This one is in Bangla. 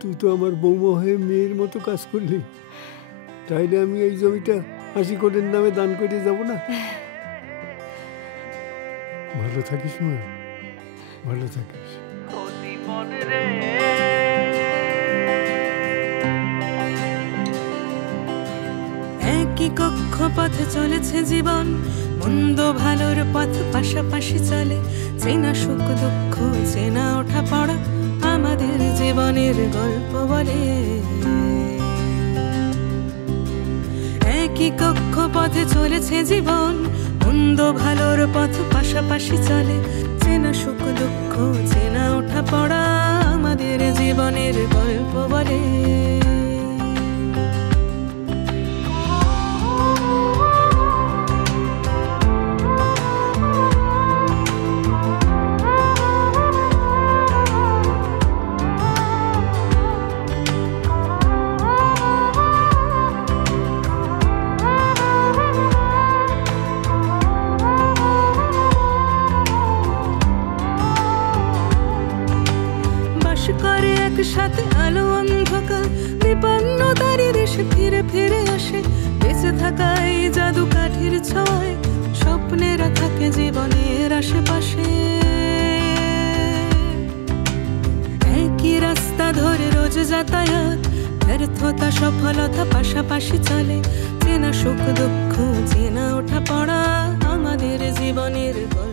তুই তো আমার বৌমা হয়ে মেয়ের মতো কাজ করলি, তাইলে আমি এই জমিটা হাসিকোটের নামে দান করে যাব না? ভালো থাকিস মা, ভালো থাকিস। একই কক্ষপথে চলেছে জীবন, মন্দ ভালোর পথ পাশাপাশি চলে। চেনা সুখ দুঃখ, চেনা ওঠা পড়া আমাদের জীবনের গল্প বলে। একই কক্ষপথে চলেছে জীবন, মন্দ ভালোর পথ পাশাপাশি চলে। চেনা সুখ দুঃখ, চেনা ওঠা পড়া আমাদের জীবনের গল্প বলে। করে একসাথে আলো অন্ধকার, বিপন্নতারই দেশে ফিরে ফিরে আসে। বেঁচে থাকা এই জাদু কাঠির ছোঁয়ায় স্বপ্নেরা থাকে জীবনের আশেপাশে। একই রাস্তা ধরে রোজ যাতায়াত, ব্যর্থতা সফলতা পাশাপাশি চলে। চেনা সুখ দুঃখ, চেনা ওঠা পড়া আমাদের জীবনের গল্প।